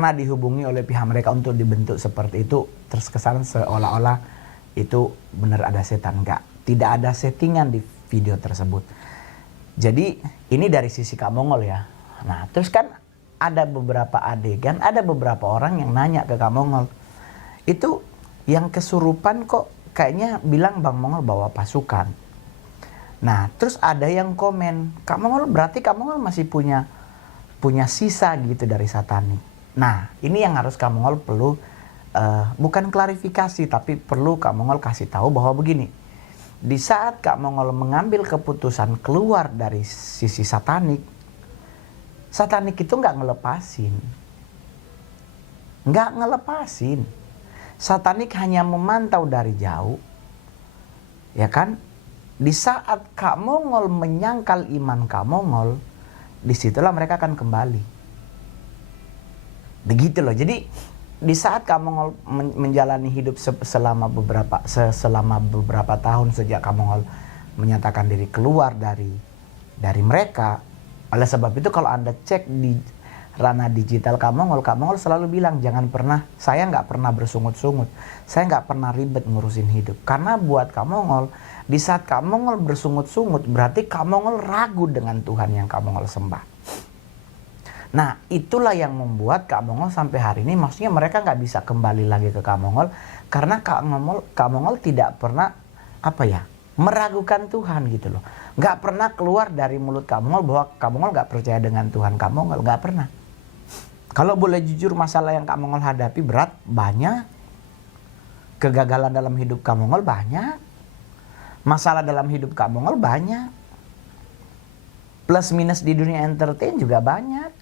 Karena dihubungi oleh pihak mereka untuk dibentuk seperti itu, terus kesan seolah-olah itu benar ada setan. Enggak, tidak ada settingan di video tersebut. Jadi ini dari sisi Kak Mongol ya. Nah terus kan ada beberapa adegan, ada beberapa orang yang nanya ke Kak Mongol, itu yang kesurupan kok kayaknya bilang Bang Mongol bawa pasukan. Nah terus ada yang komen, Kak Mongol berarti Kak Mongol masih punya sisa gitu dari satanik. Nah, ini yang harus Kak Mongol perlu, bukan klarifikasi, tapi perlu Kak Mongol kasih tahu bahwa begini. Di saat Kak Mongol mengambil keputusan keluar dari sisi satanik itu nggak ngelepasin. Nggak ngelepasin. Satanik hanya memantau dari jauh. Ya kan? Di saat Kak Mongol menyangkal iman Kak Mongol, disitulah mereka akan kembali. Begitu loh. Jadi di saat kamu menjalani hidup selama beberapa tahun sejak kamu menyatakan diri keluar dari mereka. Oleh sebab itu kalau Anda cek di ranah digital kamu selalu bilang jangan pernah, saya nggak pernah bersungut-sungut, saya nggak pernah ribet ngurusin hidup. Karena buat kamu di saat kamu bersungut-sungut berarti kamu ragu dengan Tuhan yang kamu sembah. Nah itulah yang membuat Kak Mongol sampai hari ini, maksudnya mereka nggak bisa kembali lagi ke Kak Mongol karena Kak Mongol tidak pernah meragukan Tuhan gitu loh. Nggak pernah keluar dari mulut Kak Mongol bahwa Kak Mongol nggak percaya dengan Tuhan Kak Mongol, nggak pernah. Kalau boleh jujur, masalah yang Kak Mongol hadapi berat, banyak. Kegagalan dalam hidup Kak Mongol banyak. Masalah dalam hidup Kak Mongol banyak. Plus minus di dunia entertain juga banyak.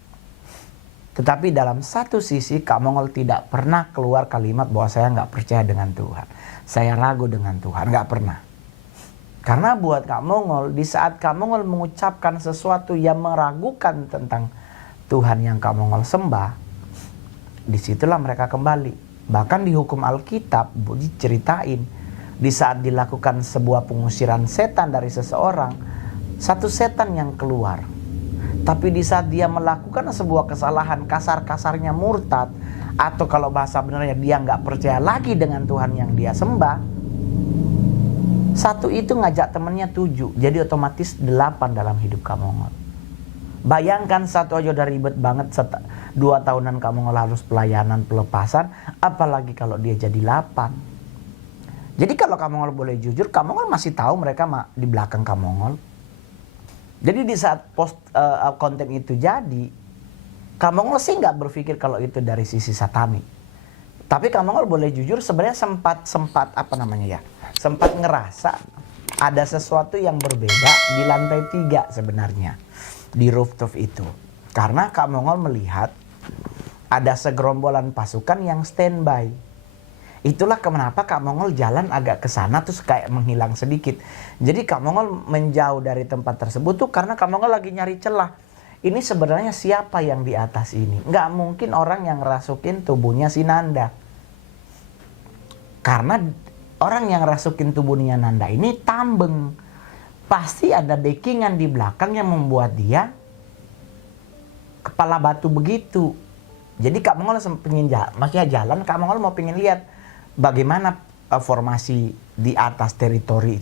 Tetapi dalam satu sisi Kak Mongol tidak pernah keluar kalimat bahwa saya nggak percaya dengan Tuhan, saya ragu dengan Tuhan, nggak pernah. Karena buat Kak Mongol, di saat Kak Mongol mengucapkan sesuatu yang meragukan tentang Tuhan yang Kak Mongol sembah, disitulah mereka kembali. Bahkan di hukum Alkitab diceritain, di saat dilakukan sebuah pengusiran setan dari seseorang, satu setan yang keluar. Tapi di saat dia melakukan sebuah kesalahan, kasar-kasarnya murtad, atau kalau bahasa benarnya dia nggak percaya lagi dengan Tuhan yang dia sembah, satu itu ngajak temennya 7, jadi otomatis 8 dalam hidup Kak Mongol. Bayangkan satu aja udah ribet banget, 2 tahunan Kak Mongol harus pelayanan, pelepasan, apalagi kalau dia jadi 8. Jadi kalau Kak Mongol boleh jujur, Kak Mongol masih tahu mereka di belakang Kak Mongol. Jadi di saat konten itu jadi, Kak Mongol sih nggak berpikir kalau itu dari sisi satani. Tapi Kak Mongol boleh jujur sebenarnya sempat ngerasa ada sesuatu yang berbeda di lantai 3 sebenarnya, di rooftop itu. Karena Kak Mongol melihat ada segerombolan pasukan yang standby. Itulah kenapa Kak Mongol jalan agak ke sana terus kayak menghilang sedikit. Jadi Kak Mongol menjauh dari tempat tersebut tuh karena Kak Mongol lagi nyari celah. Ini sebenarnya siapa yang di atas ini? Nggak mungkin orang yang rasukin tubuhnya si Nanda. Karena orang yang rasukin tubuhnya Nanda ini tambeng. Pasti ada backingan di belakang yang membuat dia kepala batu begitu. Jadi Kak Mongol pengen jalan, Kak Mongol mau pengen lihat bagaimana formasi di atas teritori,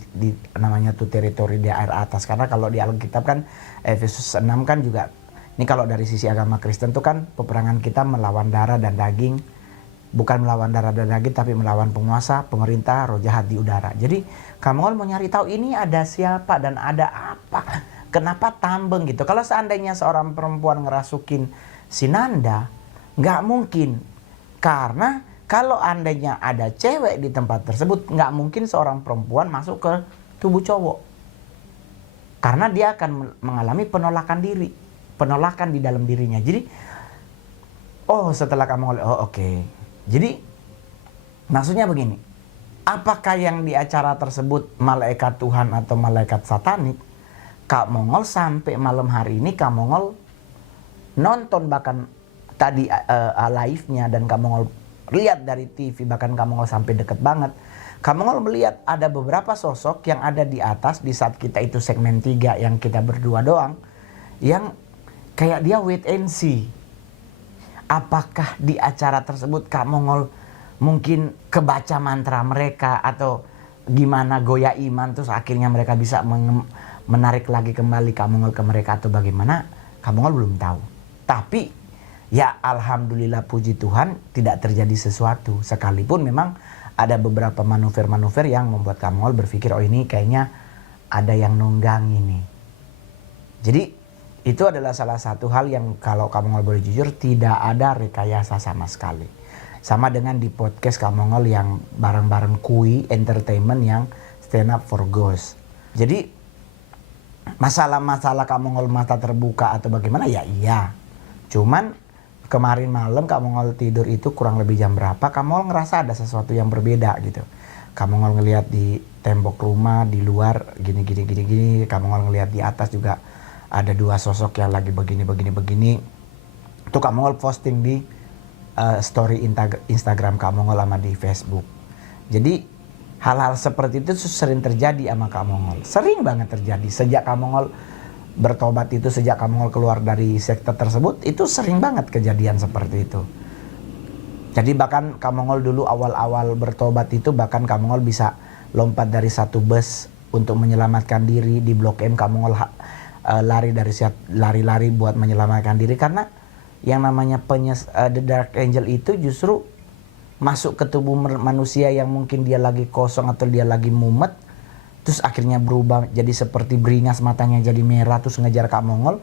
namanya tuh teritori di air atas. Karena kalau di Alkitab kan Efesus 6 kan juga, ini kalau dari sisi agama Kristen tuh kan peperangan kita melawan darah dan daging. Bukan melawan darah dan daging tapi melawan penguasa, pemerintah, roh jahat di udara. Jadi Kak Mongol mau nyari tahu ini ada siapa dan ada apa. Kenapa tambeng gitu. Kalau seandainya seorang perempuan ngerasukin si Nanda, nggak mungkin. Karena kalau andainya ada cewek di tempat tersebut, nggak mungkin seorang perempuan masuk ke tubuh cowok. Karena dia akan mengalami penolakan diri. Penolakan di dalam dirinya. Jadi, setelah kamu oke. Jadi, maksudnya begini. Apakah yang di acara tersebut malaikat Tuhan atau malaikat satanik? Kak Mongol sampai malam hari ini, Kak Mongol nonton bahkan tadi live-nya dan Kak Mongol lihat dari TV, bahkan Kak Mongol sampai deket banget. Kak Mongol melihat ada beberapa sosok yang ada di atas di saat kita itu segmen 3 yang kita berdua doang, yang kayak dia wait and see. Apakah di acara tersebut Kak Mongol mungkin kebaca mantra mereka atau gimana goyah iman terus akhirnya mereka bisa menarik lagi kembali Kak Mongol ke mereka atau bagaimana? Kak Mongol belum tahu. Tapi ya alhamdulillah puji Tuhan tidak terjadi sesuatu. Sekalipun memang ada beberapa manuver-manuver yang membuat Kak Mongol berpikir oh ini kayaknya ada yang nunggang ini. Jadi itu adalah salah satu hal yang kalau Kak Mongol boleh jujur tidak ada rekayasa sama sekali. Sama dengan di podcast Kak Mongol yang bareng-bareng Kui Entertainment yang Stand Up for Ghost. Jadi masalah-masalah Kak Mongol mata terbuka atau bagaimana ya iya. Cuman kemarin malam Kak Mongol tidur itu kurang lebih jam berapa Kak Mongol ngerasa ada sesuatu yang berbeda gitu. Kak Mongol ngelihat di tembok rumah di luar gini. Kak Mongol ngelihat di atas juga ada dua sosok yang lagi begini. Itu Kak Mongol posting di story Instagram Kak Mongol sama di Facebook. Jadi hal-hal seperti itu sering terjadi sama Kak Mongol. Sering banget terjadi sejak Kak Mongol bertobat itu, sejak Kak Mongol keluar dari sekte tersebut, itu sering banget kejadian seperti itu. Jadi bahkan Kak Mongol dulu awal-awal bertobat itu bahkan Kak Mongol bisa lompat dari satu bus untuk menyelamatkan diri di Blok M. Kak Mongol lari buat menyelamatkan diri karena yang namanya The Dark Angel itu justru masuk ke tubuh manusia yang mungkin dia lagi kosong atau dia lagi mumet, terus akhirnya berubah jadi seperti beringas, matanya jadi merah, terus ngejar Kak Mongol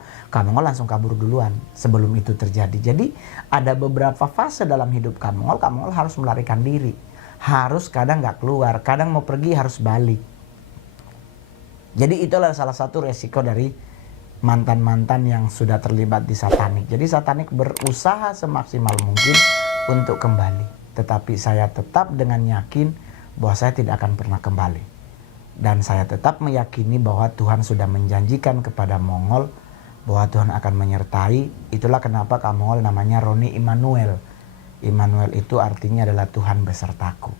langsung kabur duluan sebelum itu terjadi. Jadi ada beberapa fase dalam hidup Kak Mongol harus melarikan diri, harus kadang nggak keluar, kadang mau pergi harus balik. Jadi itulah salah satu resiko dari mantan-mantan yang sudah terlibat di satanik. Jadi satanik berusaha semaksimal mungkin untuk kembali. Tetapi saya tetap dengan yakin bahwa saya tidak akan pernah kembali. Dan saya tetap meyakini bahwa Tuhan sudah menjanjikan kepada Mongol bahwa Tuhan akan menyertai. Itulah kenapa Kak Mongol namanya Roni Immanuel. Immanuel itu artinya adalah Tuhan besertaku.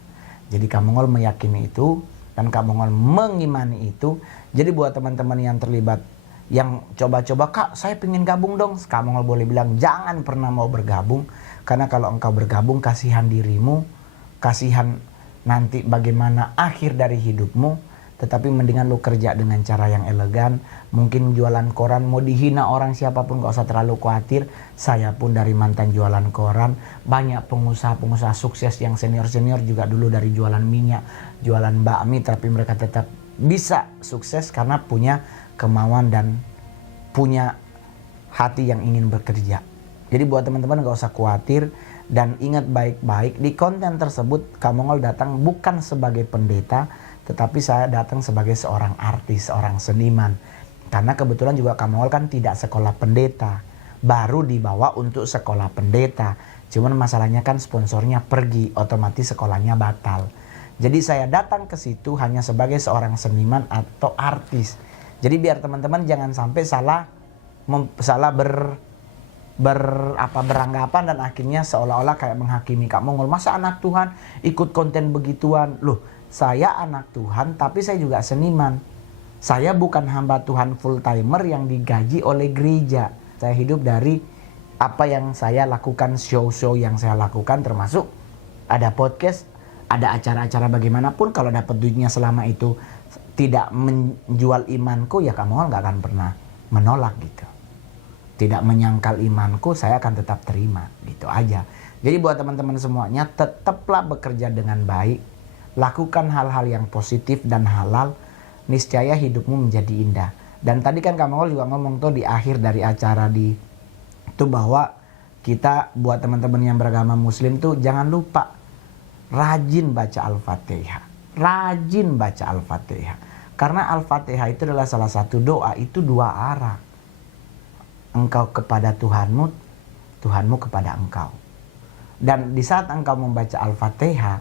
Jadi Kak Mongol meyakini itu dan Kak Mongol mengimani itu. Jadi buat teman-teman yang terlibat yang coba-coba Kak saya pengen gabung dong, Kak Mongol boleh bilang jangan pernah mau bergabung. Karena kalau engkau bergabung kasihan dirimu, kasihan nanti bagaimana akhir dari hidupmu. Tetapi mendingan lu kerja dengan cara yang elegan. Mungkin jualan koran mau dihina orang siapapun gak usah terlalu khawatir. Saya pun dari mantan jualan koran. Banyak pengusaha-pengusaha sukses yang senior-senior juga dulu dari jualan minyak, jualan bakmi, tapi mereka tetap bisa sukses karena punya kemauan dan punya hati yang ingin bekerja. Jadi buat teman-teman gak usah khawatir dan ingat baik-baik di konten tersebut Kak Mongol datang bukan sebagai pendeta, tetapi saya datang sebagai seorang artis, seorang seniman. Karena kebetulan juga Kak Mongol kan tidak sekolah pendeta, baru dibawa untuk sekolah pendeta. Cuman masalahnya kan sponsornya pergi, otomatis sekolahnya batal. Jadi saya datang ke situ hanya sebagai seorang seniman atau artis. Jadi biar teman-teman jangan sampai salah beranggapan dan akhirnya seolah-olah kayak menghakimi Kak Mongol. Masa anak Tuhan ikut konten begituan? Loh, saya anak Tuhan tapi saya juga seniman. Saya bukan hamba Tuhan full timer yang digaji oleh gereja. Saya hidup dari apa yang saya lakukan, show-show yang saya lakukan, termasuk ada podcast, ada acara-acara bagaimanapun. Kalau dapat duitnya selama itu tidak menjual imanku, ya Kak Mongol gak akan pernah menolak gitu. Tidak menyangkal imanku, saya akan tetap terima gitu aja. Jadi buat teman-teman semuanya, tetaplah bekerja dengan baik, lakukan hal-hal yang positif dan halal, niscaya hidupmu menjadi indah. Dan tadi kan Kak Mongol juga ngomong tuh di akhir dari acara itu bahwa kita buat teman-teman yang beragama Muslim tuh jangan lupa rajin baca Al-Fatihah. Rajin baca Al-Fatihah. Karena Al-Fatihah itu adalah salah satu doa, itu dua arah. Engkau kepada Tuhanmu, Tuhanmu kepada engkau. Dan di saat engkau membaca Al-Fatihah,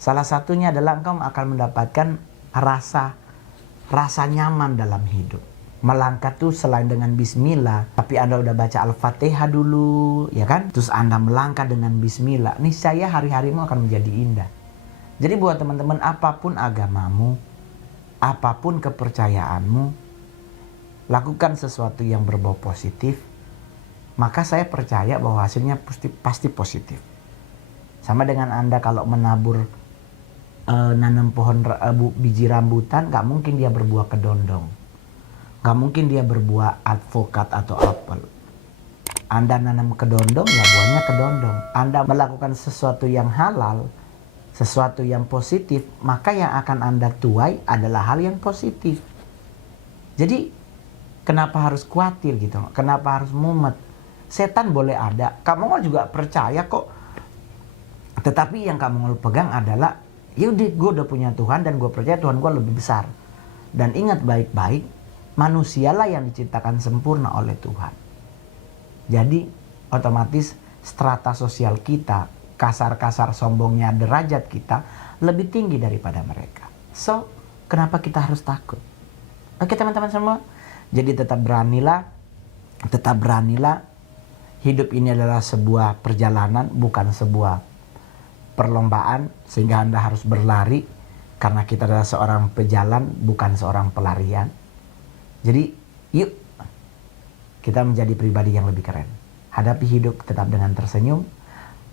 salah satunya adalah engkau akan mendapatkan rasa nyaman dalam hidup. Melangkah tuh selain dengan bismillah, tapi Anda udah baca Al-Fatihah dulu, ya kan? Terus Anda melangkah dengan bismillah, niscaya hari-harimu akan menjadi indah. Jadi buat teman-teman, apapun agamamu, apapun kepercayaanmu, lakukan sesuatu yang berbau positif, maka saya percaya bahwa hasilnya pasti positif. Sama dengan Anda kalau menabur nanam pohon biji rambutan, nggak mungkin dia berbuah kedondong, nggak mungkin dia berbuah alpukat atau apel. Anda nanam kedondong, ya buahnya kedondong. Anda melakukan sesuatu yang halal, sesuatu yang positif, maka yang akan Anda tuai adalah hal yang positif. Jadi kenapa harus khawatir gitu? Kenapa harus mumet? Setan boleh ada, kamu juga percaya kok. Tetapi yang kamu pegang adalah, yaudah gue udah punya Tuhan dan gue percaya Tuhan gue lebih besar. Dan ingat baik-baik, manusialah yang diciptakan sempurna oleh Tuhan. Jadi otomatis strata sosial kita, kasar-kasar sombongnya derajat kita lebih tinggi daripada mereka. So, kenapa kita harus takut? Oke teman-teman semua, jadi tetap beranilah. Hidup ini adalah sebuah perjalanan, bukan sebuah perlombaan, sehingga Anda harus berlari, karena kita adalah seorang pejalan, bukan seorang pelarian. Jadi, yuk kita menjadi pribadi yang lebih keren. Hadapi hidup tetap dengan tersenyum,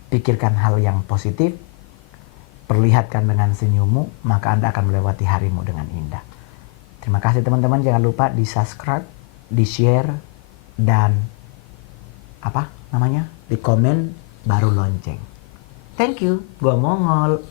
pikirkan hal yang positif, perlihatkan dengan senyummu, maka Anda akan melewati harimu dengan indah. Terima kasih teman-teman, jangan lupa di subscribe, di share, dan di komen, baru lonceng. Thank you, gua Mongol.